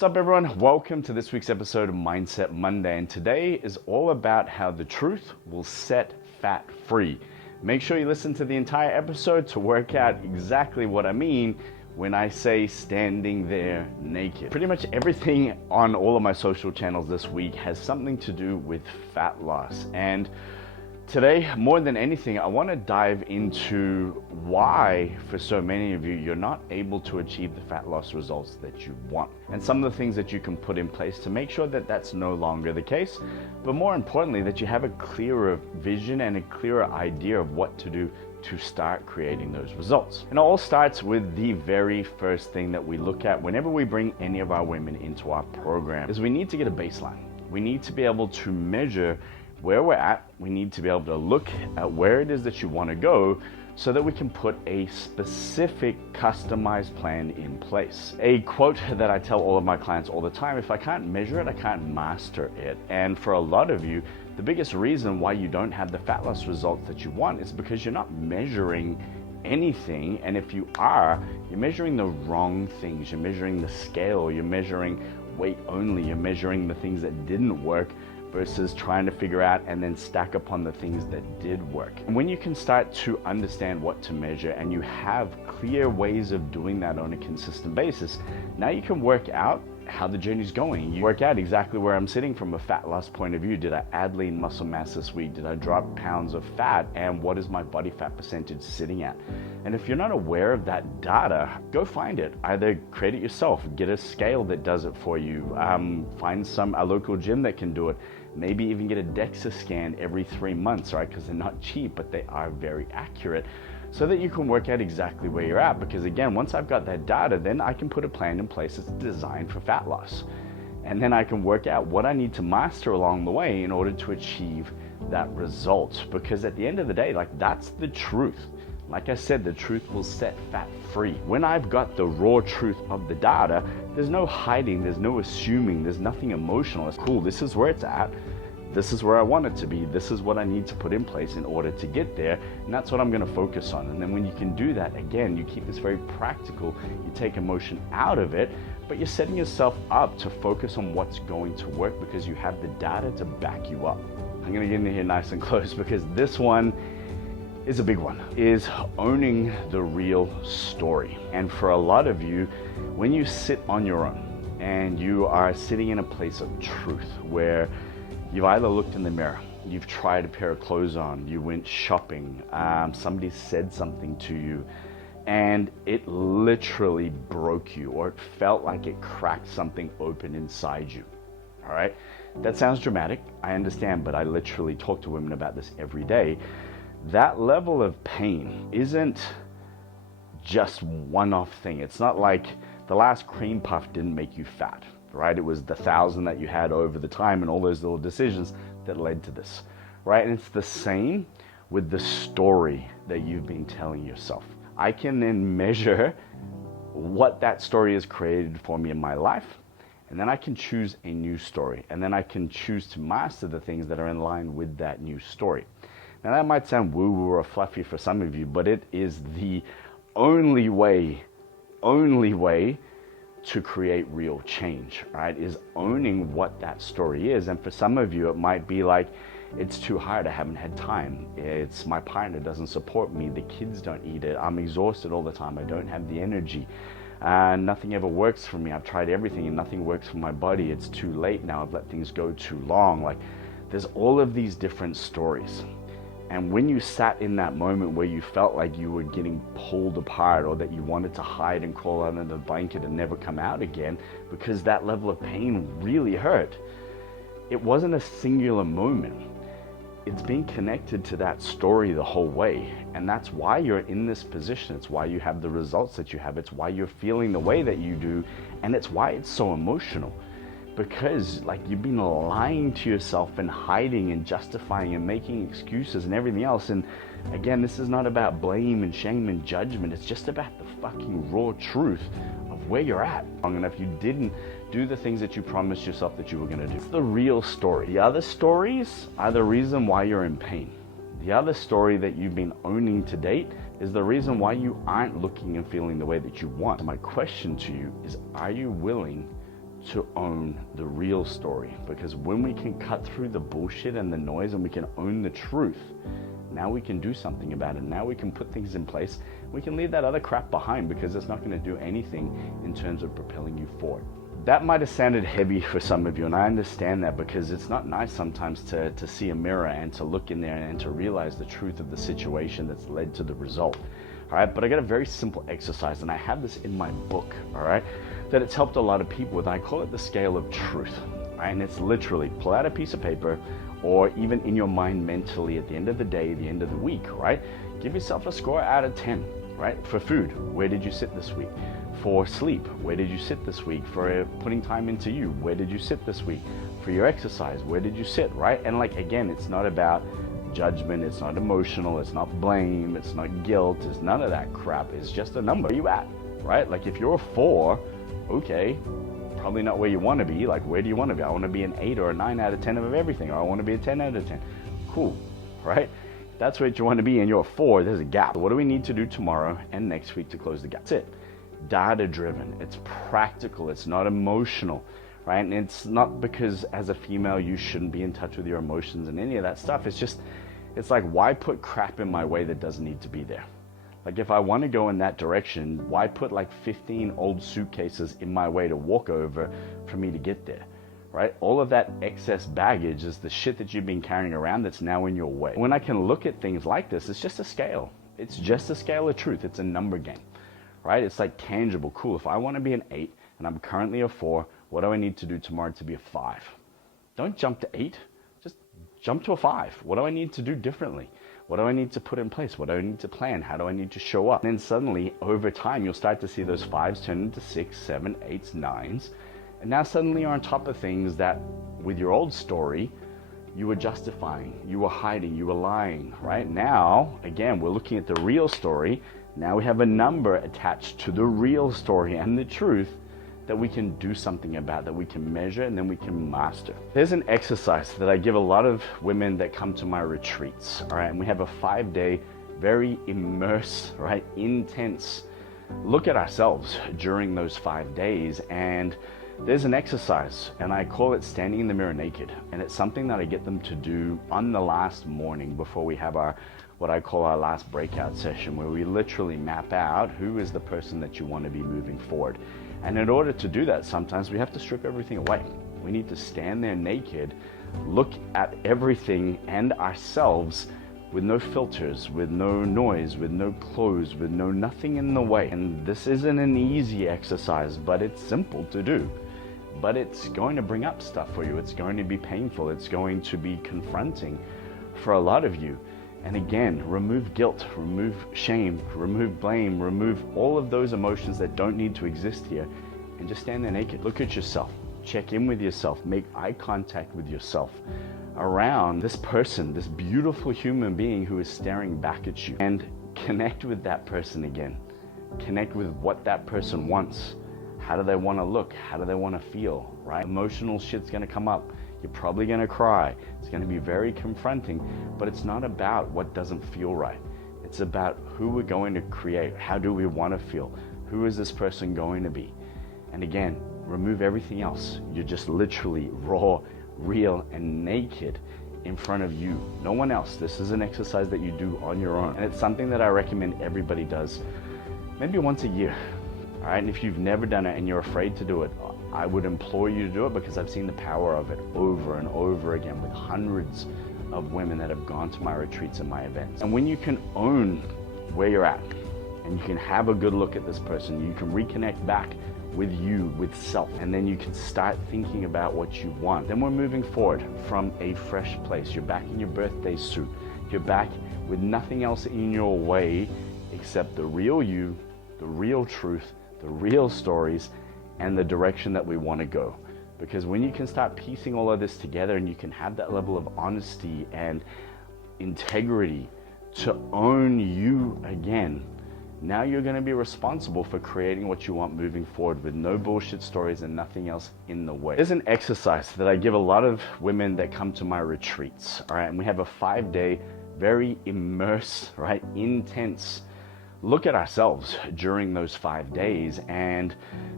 What's up, everyone? Welcome to this week's episode of Mindset Monday, and today is all about how the truth will set fat free. Make sure you listen to the entire episode to work out exactly what I mean when I say standing there naked. Pretty much everything on all of my social channels this week has something to do with fat loss, and today, more than anything, I want to dive into why, for so many of you, you're not able to achieve the fat loss results that you want, and some of the things that you can put in place to make sure that that's no longer the case, but more importantly, that you have a clearer vision and a clearer idea of what to do to start creating those results. And it all starts with the very first thing that we look at whenever we bring any of our women into our program, is we need to get a baseline. We need to be able to measure where we're at. We need to be able to look at where it is that you want to go so that we can put a specific customized plan in place. A quote that I tell all of my clients all the time: if I can't measure it, I can't master it. And for a lot of you, the biggest reason why you don't have the fat loss results that you want is because you're not measuring anything. And if you are, you're measuring the wrong things. You're measuring the scale, you're measuring weight only, you're measuring the things that didn't work versus trying to figure out and then stack upon the things that did work. And when you can start to understand what to measure and you have clear ways of doing that on a consistent basis, now you can work out how the journey's going. You work out exactly where I'm sitting from a fat loss point of view. Did I add lean muscle mass this week? Did I drop pounds of fat? And what is my body fat percentage sitting at? And if you're not aware of that data, go find it. Either create it yourself, get a scale that does it for you, find a local gym that can do it. Maybe even get a DEXA scan every 3 months, right? Because they're not cheap, but they are very accurate, so that you can work out exactly where you're at. Because again, once I've got that data, then I can put a plan in place that's designed for fat loss. And then I can work out what I need to master along the way in order to achieve that result. Because at the end of the day, that's the truth. Like I said, the truth will set fat free. When I've got the raw truth of the data, there's no hiding, there's no assuming, there's nothing emotional. It's cool, this is where it's at. This is where I want it to be. This is what I need to put in place in order to get there. And that's what I'm going to focus on. And then when you can do that, again, you keep this very practical. You take emotion out of it, but you're setting yourself up to focus on what's going to work because you have the data to back you up. I'm going to get in here nice and close because this one is a big one, is owning the real story. And for a lot of you, when you sit on your own and you are sitting in a place of truth where you've either looked in the mirror, you've tried a pair of clothes on, you went shopping, somebody said something to you, and it literally broke you, or it felt like it cracked something open inside you, all right? That sounds dramatic, I understand, but I literally talk to women about this every day. That level of pain isn't just one-off thing. It's not like the last cream puff didn't make you fat, right? It was the 1,000 that you had over the time and all those little decisions that led to this, right? And it's the same with the story that you've been telling yourself. I can then measure what that story has created for me in my life, and then I can choose a new story, and then I can choose to master the things that are in line with that new story. Now that might sound woo-woo or fluffy for some of you, but it is the only way to create real change, right? Is owning what that story is. And for some of you, it might be like, it's too hard, I haven't had time. It's my partner doesn't support me, the kids don't eat it, I'm exhausted all the time, I don't have the energy. Nothing ever works for me. I've tried everything and nothing works for my body. It's too late now, I've let things go too long. There's all of these different stories. And when you sat in that moment where you felt like you were getting pulled apart, or that you wanted to hide and crawl under the blanket and never come out again because that level of pain really hurt, it wasn't a singular moment. It's been connected to that story the whole way. And that's why you're in this position. It's why you have the results that you have. It's why you're feeling the way that you do. And it's why it's so emotional. Because you've been lying to yourself and hiding and justifying and making excuses and everything else. And again, this is not about blame and shame and judgment. It's just about the fucking raw truth of where you're at. Long enough, you didn't do the things that you promised yourself that you were going to do. It's the real story. The other stories are the reason why you're in pain. The other story that you've been owning to date is the reason why you aren't looking and feeling the way that you want. My question to you is, are you willing to own the real story. Because when we can cut through the bullshit and the noise and we can own the truth, now we can do something about it. Now we can put things in place. We can leave that other crap behind because it's not going to do anything in terms of propelling you forward. That might have sounded heavy for some of you, and I understand that because it's not nice sometimes to see a mirror and to look in there and to realize the truth of the situation that's led to the result. All right, but I got a very simple exercise, and I have this in my book, all right, that it's helped a lot of people with. I call it the scale of truth, right? And it's literally pull out a piece of paper, or even in your mind mentally at the end of the day, the end of the week, right? Give yourself a score out of 10, right? For food, where did you sit this week? For sleep, where did you sit this week? For putting time into you, where did you sit this week? For your exercise, where did you sit, right? And like, again, it's not about judgment, it's not emotional, it's not blame, it's not guilt, it's none of that crap. It's just a number. Where you at, right? Like if you're a 4, okay, probably not where you want to be. Like, where do you want to be? I want to be an 8 or a 9 out of 10 of everything, or I want to be a 10 out of 10. Cool, right? If that's what you want to be and you're a 4, there's a gap. What do we need to do tomorrow and next week to close the gap? That's it. Data driven, it's practical, it's not emotional, right? And it's not because as a female you shouldn't be in touch with your emotions and any of that stuff. It's just, it's like, why put crap in my way that doesn't need to be there? Like if I want to go in that direction, why put like 15 old suitcases in my way to walk over for me to get there, right? All of that excess baggage is the shit that you've been carrying around that's now in your way. When I can look at things like this, it's just a scale. It's just a scale of truth. It's a number game, right? It's like tangible. Cool. If I want to be an 8 and I'm currently a 4, what do I need to do tomorrow to be a 5? Don't jump to 8. Just jump to a 5. What do I need to do differently? What do I need to put in place? What do I need to plan? How do I need to show up? And then suddenly, over time, you'll start to see those 5s turn into 6, 7, 8s, 9s. And now suddenly you're on top of things that, with your old story, you were justifying, you were hiding, you were lying, right? Now, again, we're looking at the real story. Now we have a number attached to the real story and the truth that we can do something about, that we can measure, and then we can master. There's an exercise that I give a lot of women that come to my retreats, all right? And we have a 5-day, very immersed, right, intense look at ourselves during those 5 days. And there's an exercise, and I call it standing in the mirror naked. And it's something that I get them to do on the last morning before we have our, what I call our last breakout session, where we literally map out who is the person that you want to be moving forward. And in order to do that, sometimes we have to strip everything away. We need to stand there naked, look at everything and ourselves with no filters, with no noise, with no clothes, with no nothing in the way. And this isn't an easy exercise, but it's simple to do. But it's going to bring up stuff for you. It's going to be painful. It's going to be confronting for a lot of you. And again, remove guilt, remove shame, remove blame, remove all of those emotions that don't need to exist here, and just stand there naked. Look at yourself, check in with yourself, make eye contact with yourself around this person, this beautiful human being who is staring back at you, and connect with that person again. Connect with what that person wants. How do they want to look? How do they want to feel, right? Emotional shit's going to come up. You're probably going to cry. It's going to be very confronting, but it's not about what doesn't feel right. It's about who we're going to create. How do we want to feel? Who is this person going to be? And again, remove everything else. You're just literally raw, real, and naked in front of you. No one else. This is an exercise that you do on your own. And it's something that I recommend everybody does maybe once a year. All right, and if you've never done it and you're afraid to do it, I would implore you to do it, because I've seen the power of it over and over again with hundreds of women that have gone to my retreats and my events. And when you can own where you're at and you can have a good look at this person, you can reconnect back with you, with self, and then you can start thinking about what you want. Then we're moving forward from a fresh place. You're back in your birthday suit. You're back with nothing else in your way except the real you, the real truth, the real stories, and the direction that we want to go. Because when you can start piecing all of this together and you can have that level of honesty and integrity to own you again, now you're going to be responsible for creating what you want moving forward with no bullshit stories and nothing else in the way. There's an exercise that I give a lot of women that come to my retreats, all right? And we have a 5-day, very immersed, right, intense look at ourselves during those 5 days. And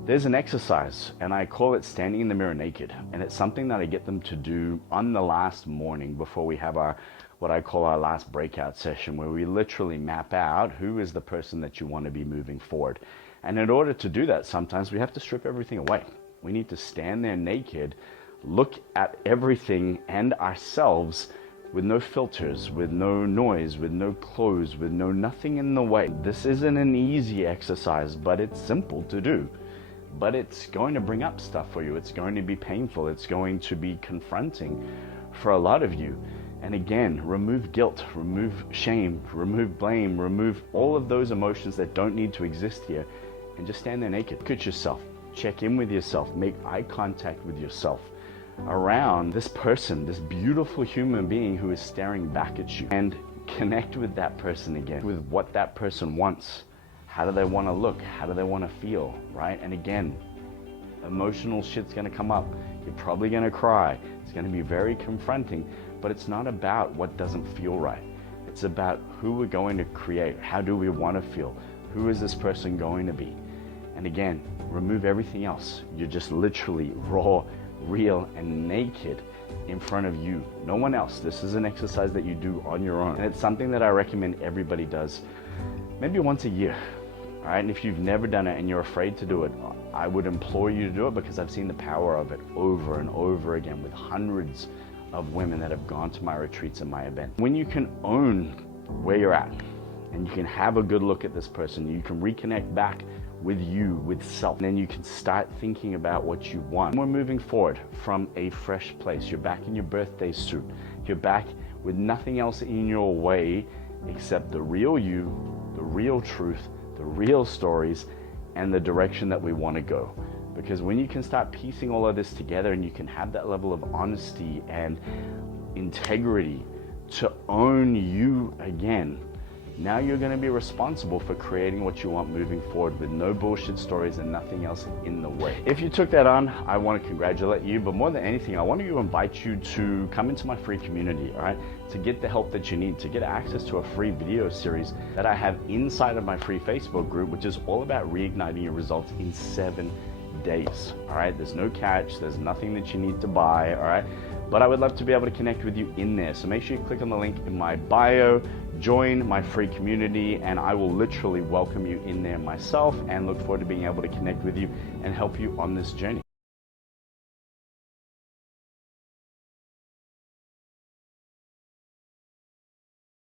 There's an exercise, and I call it standing in the mirror naked. And it's something that I get them to do on the last morning before we have what I call our last breakout session, where we literally map out who is the person that you want to be moving forward. And in order to do that, sometimes we have to strip everything away. We need to stand there naked, look at everything and ourselves with no filters, with no noise, with no clothes, with nothing in the way. This isn't an easy exercise, but it's simple to do. But it's going to bring up stuff for you. It's going to be painful. It's going to be confronting for a lot of you. And again, remove guilt, remove shame, remove blame, remove all of those emotions that don't need to exist here, and just stand there naked. Look at yourself, check in with yourself, make eye contact with yourself around this person, this beautiful human being who is staring back at you, and connect with that person again, with what that person wants. How do they want to look? How do they want to feel, right? And again, emotional shit's going to come up. You're probably going to cry. It's going to be very confronting, but it's not about what doesn't feel right. It's about who we're going to create. How do we want to feel? Who is this person going to be? And again, remove everything else. You're just literally raw, real, and naked in front of you. No one else. This is an exercise that you do on your own. And it's something that I recommend everybody does maybe once a year. All right, and if you've never done it and you're afraid to do it, I would implore you to do it, because I've seen the power of it over and over again with hundreds of women that have gone to my retreats and my event. When you can own where you're at and you can have a good look at this person, you can reconnect back with you, with self, and then you can start thinking about what you want. We're moving forward from a fresh place. You're back in your birthday suit. You're back with nothing else in your way except the real you, the real truth, the real stories, and the direction that we want to go. Because when you can start piecing all of this together and you can have that level of honesty and integrity to own you again, now you're going to be responsible for creating what you want moving forward, with no bullshit stories and nothing else in the way. If you took that on, I want to congratulate you, but more than anything, I want to invite you to come into my free community, all right? To get the help that you need, to get access to a free video series that I have inside of my free Facebook group, which is all about reigniting your results in 7 days, all right? There's no catch, there's nothing that you need to buy, all right? But I would love to be able to connect with you in there. So make sure you click on the link in my bio, join my free community, and I will literally welcome you in there myself and look forward to being able to connect with you and help you on this journey.